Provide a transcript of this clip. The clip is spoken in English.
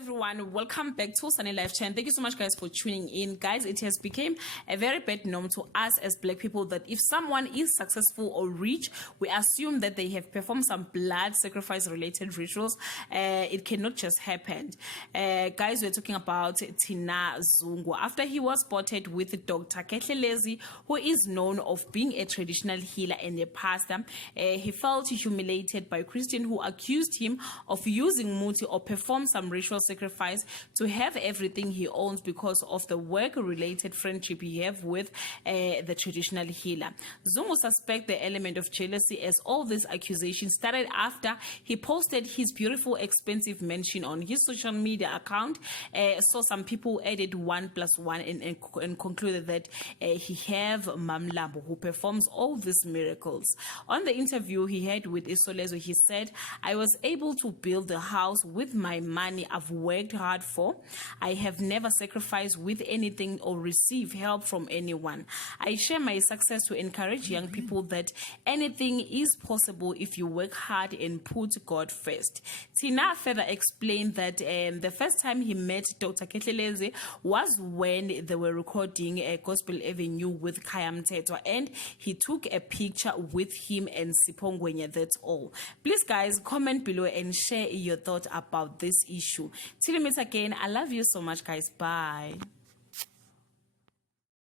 Everyone, welcome back to Sunny Life Channel. Thank you so much guys for tuning in. Guys, it has become a very bad norm to us as black people that if someone is successful or rich, we assume that they have performed some blood sacrifice related rituals. It cannot just happen. Guys, we're talking about Tina Zungu. After he was spotted with Dr. Ketlelezi, who is known of being a traditional healer and a pastor, he felt humiliated by Christian who accused him of using muti or perform some ritual sacrifice to have everything he owns because of the work-related friendship he have with the traditional healer. Zungu suspects the element of jealousy as all these accusations started after he posted his beautiful expensive mansion on his social media account. So some people added 1 + 1 and concluded that he have Mamlambo who performs all these miracles. On the interview he had with Isolezo, he said, "I was able to build the house with my money I've worked hard for. I have never sacrificed with anything or received help from anyone. I share my success to encourage young people that anything is possible if you work hard and put God first." Tina further explained that the first time he met Dr. Ketlelezi was when they were recording a Gospel Avenue with Kaya Mtetwa, and he took a picture with him and Sipongwenya. That's all. Please guys, comment below and share your thoughts about this issue. Till we meet again, I love you so much guys. Bye.